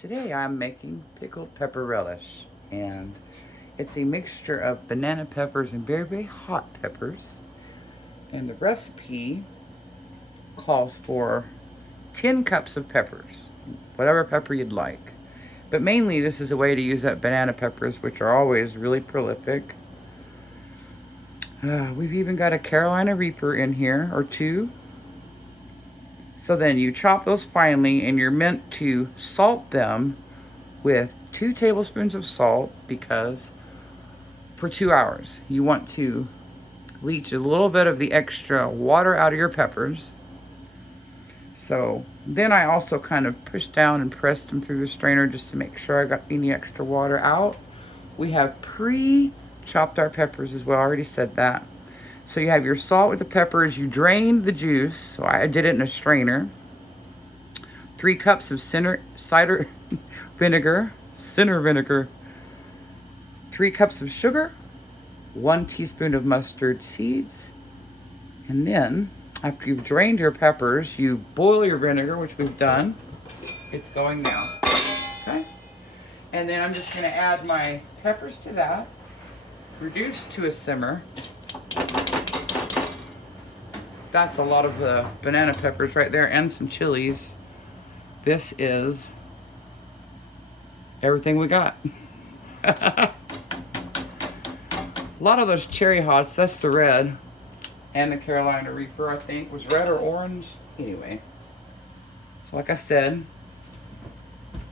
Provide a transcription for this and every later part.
Today I'm making pickled pepper relish, and it's a mixture of banana peppers and very, very hot peppers. And the recipe calls for 10 cups of peppers, whatever pepper you'd like. But mainly this is a way to use up banana peppers, which are always really prolific. We've even got a Carolina Reaper in here, or two. So then you chop those finely, and you're meant to salt them with 2 tablespoons of salt, because for 2 hours you want to leach a little bit of the extra water out of your peppers. So then I also kind of pushed down and pressed them through the strainer just to make sure I got any extra water out. We have pre-chopped our peppers as well, I already said that. So you have your salt with the peppers, you drain the juice, so I did it in a strainer. 3 cups of cider vinegar, 3 cups of sugar, 1 teaspoon of mustard seeds, and then after you've drained your peppers, you boil your vinegar, which we've done. It's going now, okay? And then I'm just gonna add my peppers to that, reduce to a simmer. That's a lot of the banana peppers right there and some chilies. This is everything we got. A lot of those cherry hots, that's the red. And the Carolina Reaper, I think, was red or orange. Anyway, so like I said,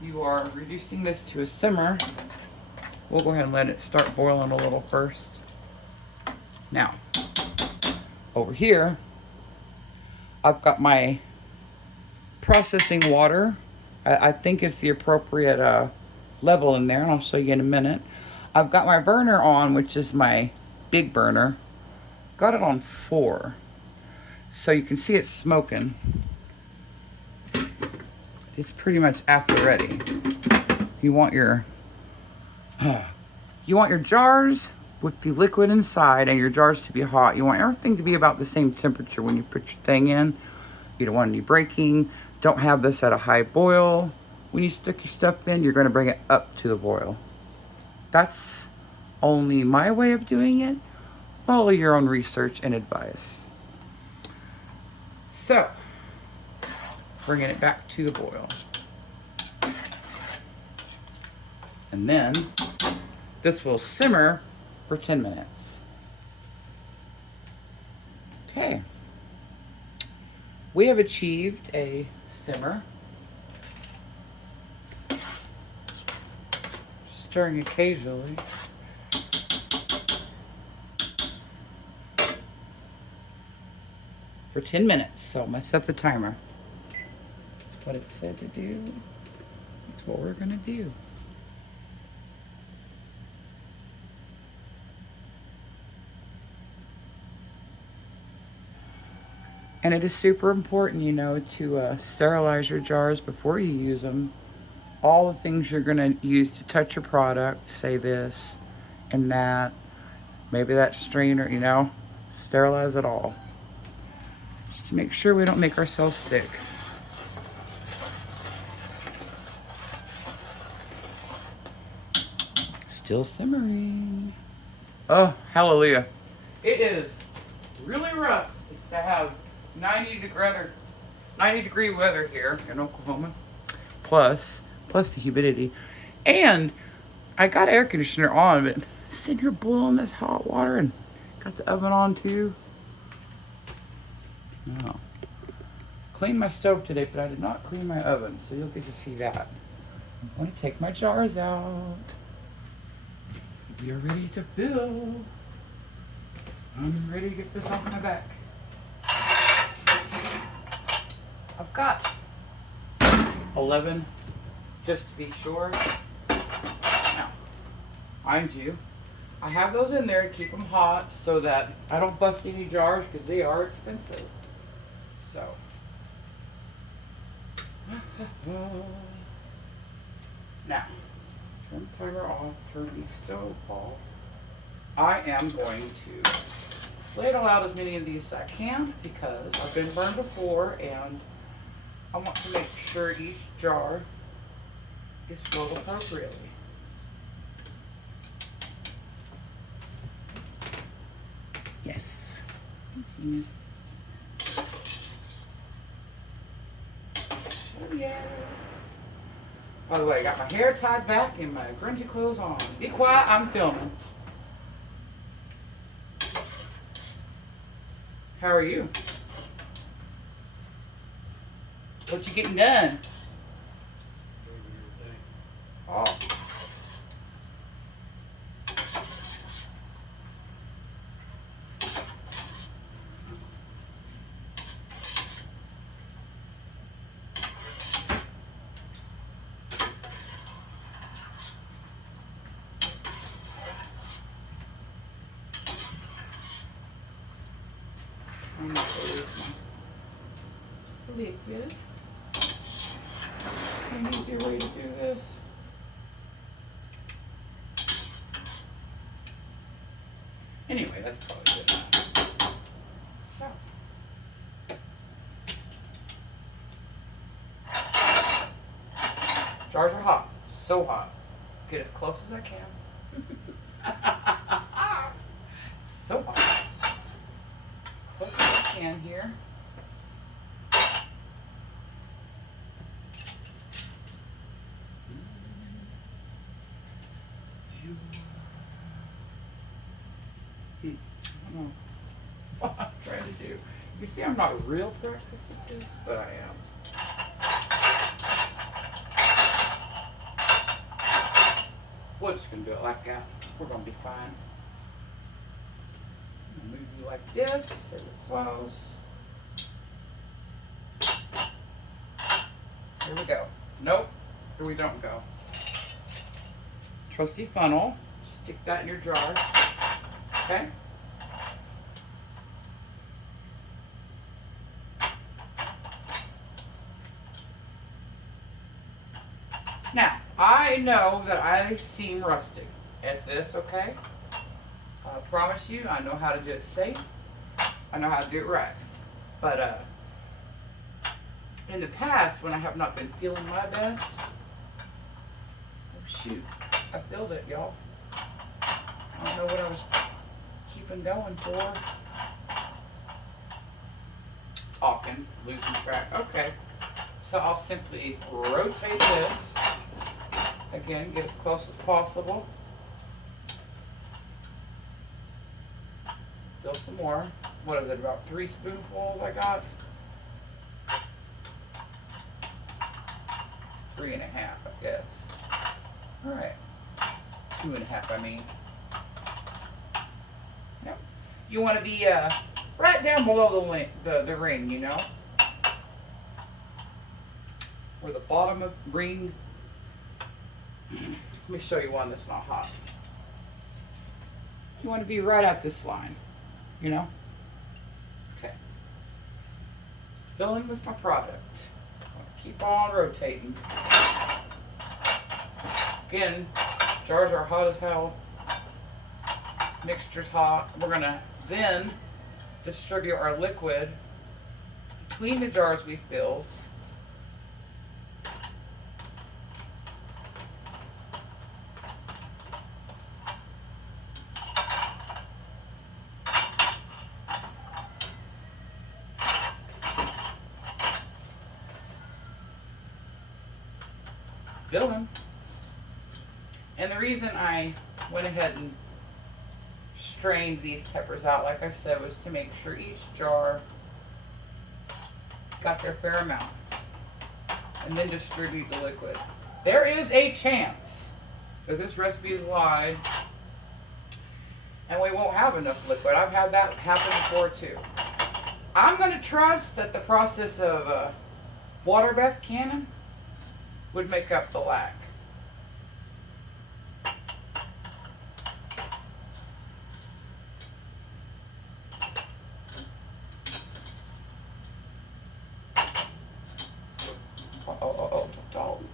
you are reducing this to a simmer. We'll go ahead and let it start boiling a little first. Now, over here, I've got my processing water. I think it's the appropriate level in there, and I'll show you in a minute. I've got my burner on, which is my big burner. Got it on 4, so you can see it's smoking. It's pretty much after ready. You want your jars with the liquid inside, and your jars to be hot. You want everything to be about the same temperature when you put your thing in. You don't want any breaking. Don't have this at a high boil. When you stick your stuff in, you're going to bring it up to the boil. That's only my way of doing it. Follow your own research and advice. So, bringing it back to the boil. And then, this will simmer for 10 minutes. Okay. We have achieved a simmer. Stirring occasionally. For 10 minutes, so I'm gonna set the timer. What it said to do, that's what we're gonna do. And it is super important, you know, to sterilize your jars before you use them. All the things you're gonna use to touch your product, say this and that, maybe that strainer, you know, sterilize it all. To make sure we don't make ourselves sick. Still simmering. Oh, hallelujah. It is really rough. It's to have 90 degree weather here in Oklahoma. Plus the humidity. And I got air conditioner on, but sitting here boiling this hot water and got the oven on too. No. Cleaned my stove today, but I did not clean my oven, so you'll get to see that. I'm going to take my jars out. We are ready to fill. I'm ready to get this off my back. I've got 11, just to be sure. Now, mind you, I have those in there to keep them hot so that I don't bust any jars, because they are expensive. So, now, turn the timer off, turn the stove off. I am going to ladle out as many of these as I can, because I've been burned before, and I want to make sure each jar is filled appropriately. Yes. Oh yeah. By the way, I got my hair tied back and my grungy clothes on. Be quiet, I'm filming. How are you? What you getting done? Oh. I'm not sure this one. Liquid. An easier way to do this. Anyway, that's probably good enough. So. Jars are hot. So hot. Get as close as I can. So hot. Close as I can here. I don't know what I'm trying to do. You see, I'm not a real practice at this, but I am. We're just going to do it like that. We're going to be fine. I'm going to move you like this, so we're close. Here we go. Nope, here we don't go. Trusty funnel. Stick that in your jar. Okay? Now, I know that I seem rustic at this, okay? I promise you, I know how to do it safe. I know how to do it right. But, in the past, when I have not been feeling my best, oh shoot, I filled it, y'all. I don't know what I was keeping going for. Talking, losing track. Okay, so I'll simply rotate this. Again, get as close as possible. Fill some more. What is it, about 3 spoonfuls I got? 3.5, I guess. All right, 2.5, I mean. Yep. You want to be right down below the ring, you know, where the bottom of the ring. Let me show you one that's not hot. You want to be right at this line, you know. Okay. Filling with my product. Keep on rotating. Again, jars are hot as hell. Mixture's hot. We're gonna then distribute our liquid between the jars we filled. Filling. And the reason I went ahead and strained these peppers out, like I said, was to make sure each jar got their fair amount, and then distribute the liquid. There is a chance that this recipe is lied and we won't have enough liquid. I've had that happen before too. I'm going to trust that the process of water bath cannon would make up the lack. Don't.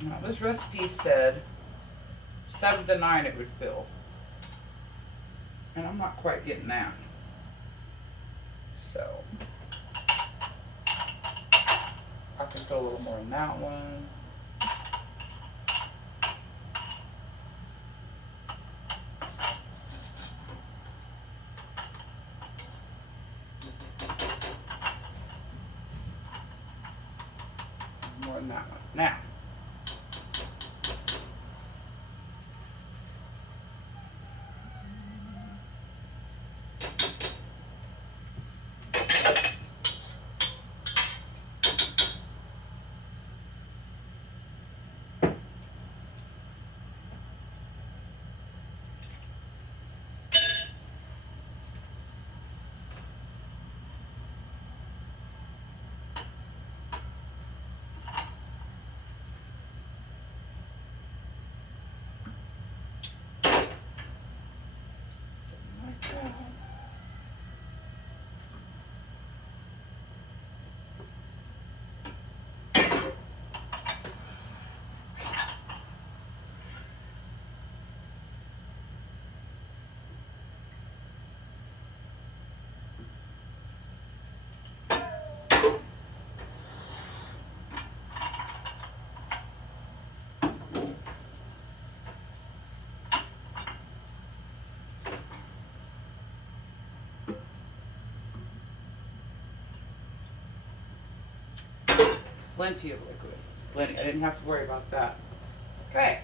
Now this recipe said 7 to 9 it would fill, and I'm not quite getting that. So I can put a little more in that one. More in that one. Now, like that. Plenty of liquid. Plenty. I didn't have to worry about that. Okay.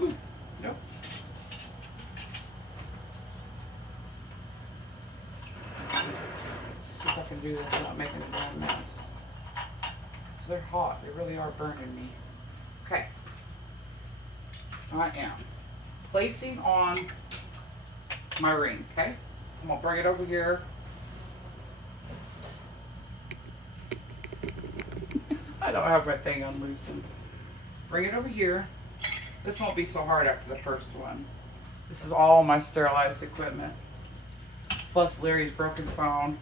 Ooh, nope. See if I can do this without making a damn mess. Because they're hot. They really are burning me. Okay. I am placing on my ring, okay? I'm gonna bring it over here. I don't have my thing unloosened. Bring it over here. This won't be so hard after the first one. This is all my sterilized equipment. Plus Larry's broken phone.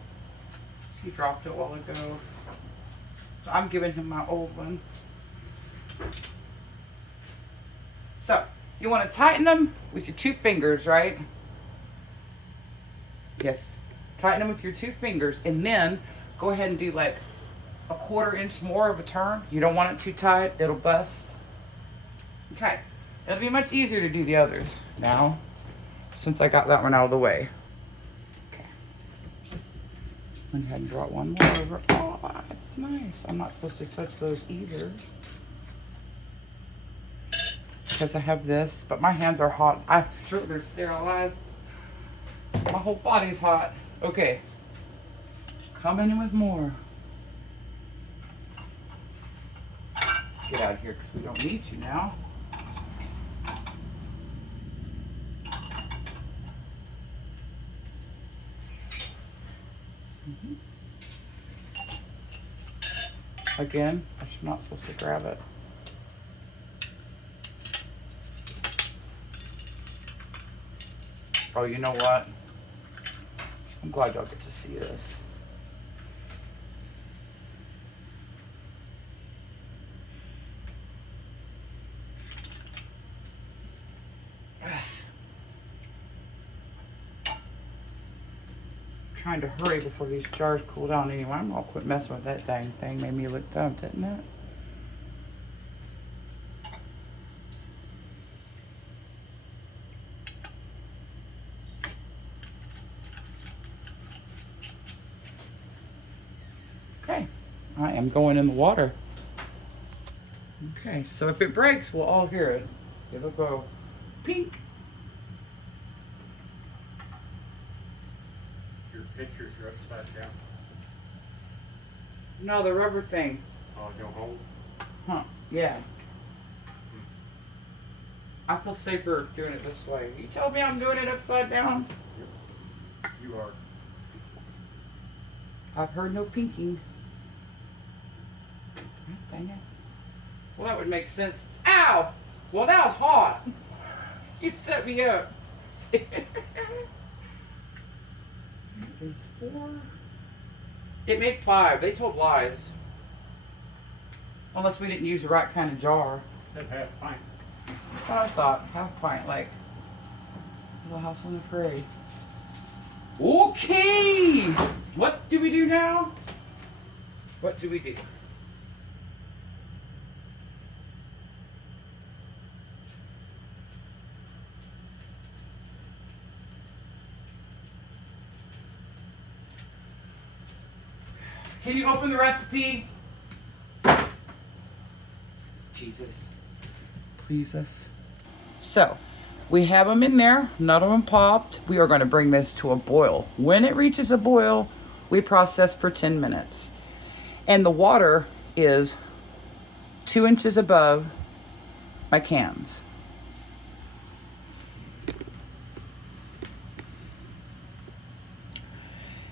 He dropped it a while ago. So I'm giving him my old one. So, you want to tighten them with your 2 fingers, right? Yes. Tighten them with your 2 fingers, and then go ahead and do like a 1/4 inch more of a turn. You don't want it too tight, it'll bust. Okay. It'll be much easier to do the others now, since I got that one out of the way. Okay. Went ahead and draw one more over. Oh, that's nice. I'm not supposed to touch those either, because I have this, but my hands are hot. I'm sure they're sterilized. My whole body's hot. Okay. Coming in with more. Get out of here because we don't need you now. Again, I'm not supposed to grab it. Oh, you know what? I'm glad y'all get to see this. Trying to hurry before these jars cool down anyway. I'm gonna quit messing with that dang thing. Made me look dumb, didn't it? Okay, I am going in the water. Okay, so if it breaks, we'll all hear it. It'll go pink. Your pictures are upside down. No, the rubber thing. Oh, don't hold. Huh, yeah. I feel safer doing it this way. You told me I'm doing it upside down. Yep. You are. I've heard no pinking. Dang it. Well, that would make sense. Ow! Well, that was hot. You set me up. It is 4. It made 5. They told lies. Unless we didn't use the right kind of jar. Said half pint. That's what I thought. Half pint, like Little House on the Prairie. Okay. What do we do now? What do we do? Can you open the recipe? Jesus. Please us. So, we have them in there. None of them popped. We are going to bring this to a boil. When it reaches a boil, we process for 10 minutes. And the water is 2 inches above my cans.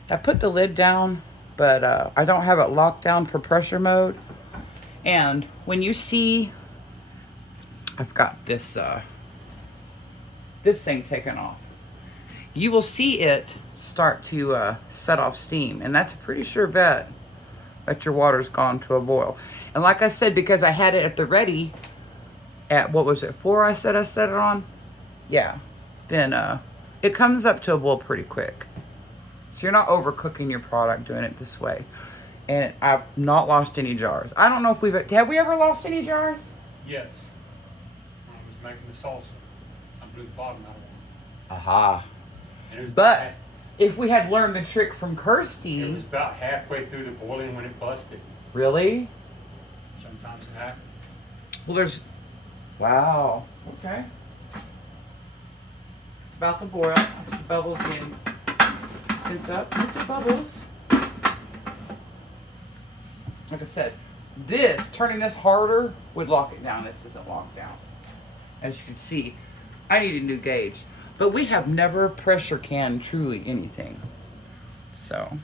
I put the lid down, but I don't have it locked down for pressure mode. And when you see, I've got this this thing taken off, you will see it start to set off steam, and that's a pretty sure bet that your water's gone to a boil. And like I said, because I had it at the ready at, what was it, 4 I set it on? Yeah. Then it comes up to a boil pretty quick. So you're not overcooking your product doing it this way. And I've not lost any jars. I don't know if have we ever lost any jars? Yes. When I was making the salsa, I blew the bottom out of one. Aha. And it was But if we had learned the trick from it Kirsty. was about halfway through the boiling when it busted. Really? Sometimes it happens. Well, there's, wow. Okay. It's about to boil. That's the bubbles being sent up with the bubbles. Like I said, turning this harder would lock it down. This isn't locked down. As you can see, I need a new gauge. But we have never pressure canned truly anything. So.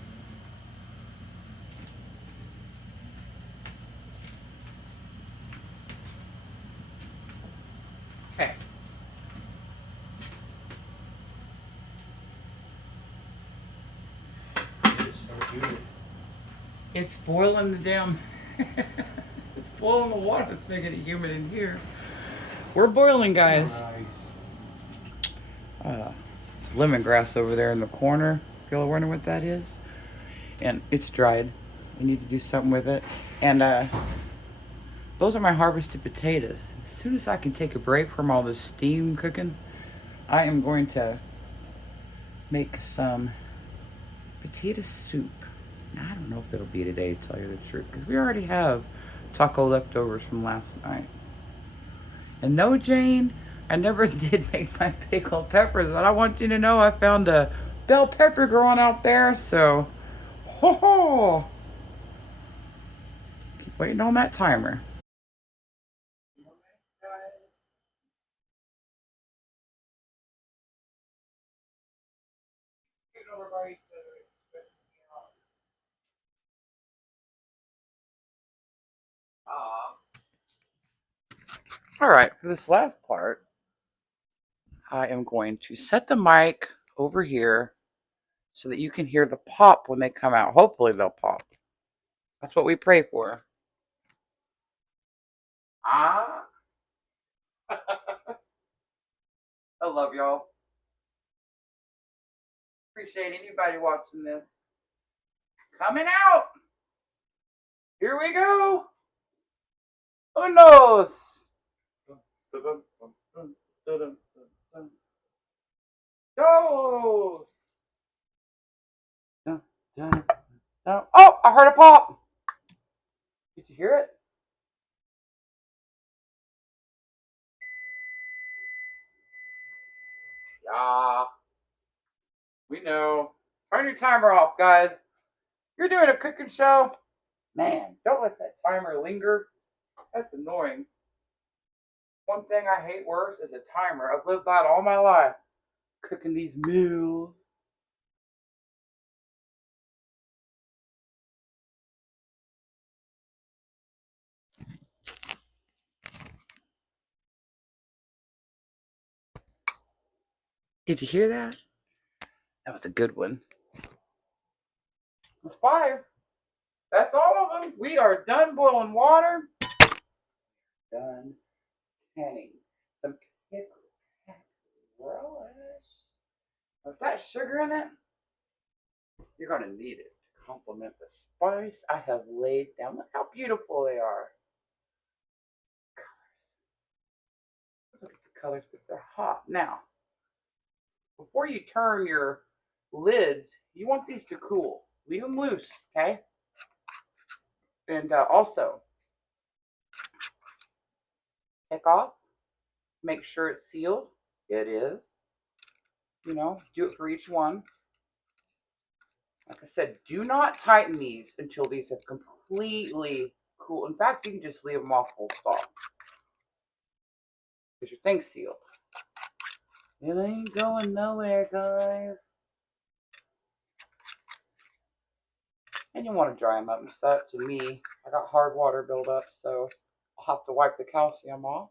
Okay. It is so good. It's boiling the damn, it's boiling the water. It's making it humid in here. We're boiling, guys. Nice. It's lemongrass over there in the corner. If y'all are wondering what that is. And it's dried. We need to do something with it. And those are my harvested potatoes. As soon as I can take a break from all this steam cooking, I am going to make some potato soup. I don't know if it'll be today, to tell you the truth, because we already have taco leftovers from last night. And no, Jane, I never did make my pickled peppers, but I want you to know I found a bell pepper growing out there, so ho ho! Keep waiting on that timer. All right, for this last part, I am going to set the mic over here so that you can hear the pop when they come out. Hopefully they'll pop. That's what we pray for. Ah, I love y'all. Appreciate anybody watching this. Coming out. Here we go. Who knows? Toast. Oh, I heard a pop. Did you hear it? Yeah, we know. Turn your timer off, guys. You're doing a cooking show. Man, don't let that timer linger. That's annoying. One thing I hate worse is a timer. I've lived by it all my life. Cooking these meals. Did you hear that? That was a good one. It's 5. That's all of them. We are done boiling water. Done canning. Pickled relish. With that sugar in it, you're going to need it to complement the spice I have laid down. Look how beautiful they are. Look at the colors, but they're hot. Now, before you turn your lids, you want these to cool. Leave them loose, okay? And also, take off. Make sure it's sealed. It is. You know, do it for each one. Like I said, do not tighten these until these have completely cooled. In fact, you can just leave them off full stop because your thing's sealed. It ain't going nowhere, guys. And you want to dry them up and stuff. To me, I got hard water buildup, so I'll have to wipe the calcium off.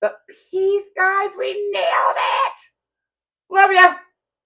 But peas, guys, we nailed it!